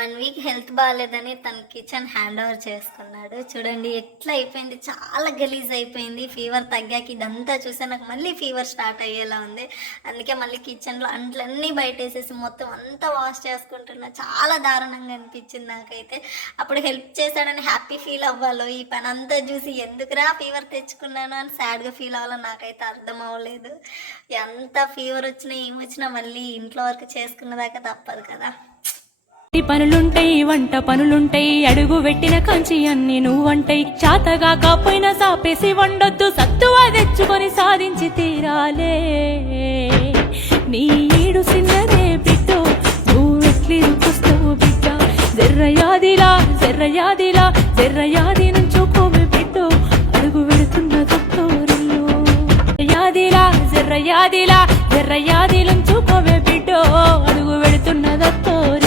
1 week health బాగాలేదని తన kitchen hand over చేసుకున్నాడు. చూడండి ఎట్లా అయిపోయింది, చాలా గలీజ్ అయిపోయింది. ఫీవర్ తగ్గాక ఇదంతా చూసా నాకు మళ్ళీ ఫీవర్ స్టార్ట్ అయ్యేలా ఉంది. అందుకే మళ్ళీ కిచెన్లో అంట్లన్నీ బయటేసేసి మొత్తం అంతా వాష్ చేసుకుంటున్నా. చాలా దారుణంగా అనిపించింది నాకైతే. అప్పుడు హెల్ప్ చేశాడని హ్యాపీ ఫీల్ అవ్వాలో, ఈ పని అంతా చూసి ఎందుకురా ఫీవర్ తెచ్చుకున్నాను అని సాడ్గా ఫీల్ అవ్వాలో నాకైతే అర్థం అవ్వలేదు. ఎంత ఫీవర్ వచ్చినా ఏమొచ్చినా మళ్ళీ ఇంట్లో వరకు చేసుకున్నదాకా తప్పదు కదా. పనులుంటాయి, వంట పనులుంటాయి, అడుగు పెట్టిన కంచి అన్ని నువ్వంటాయి. చాతగా కాపోయినా సాపేసి వండొద్దు, సత్తువా తెచ్చుకొని సాధించి తీరాలే. నీ ఈడు సిన్నదే బిడ్డో, నువ్వెట్లి రుకొస్తావు బిడ్డ. జర్రయాదిలా జర్రయాదిలా జర్రయాది నుంచోకోవే బిడ్డో, అడుగు పెడుతున్న దొత్తోరిల్లు. యాదిలా జర్రయాదిలా జర్రయాది నుంచోకోవే బిడ్డో, అడుగు పెడుతున్న దొత్తోరి.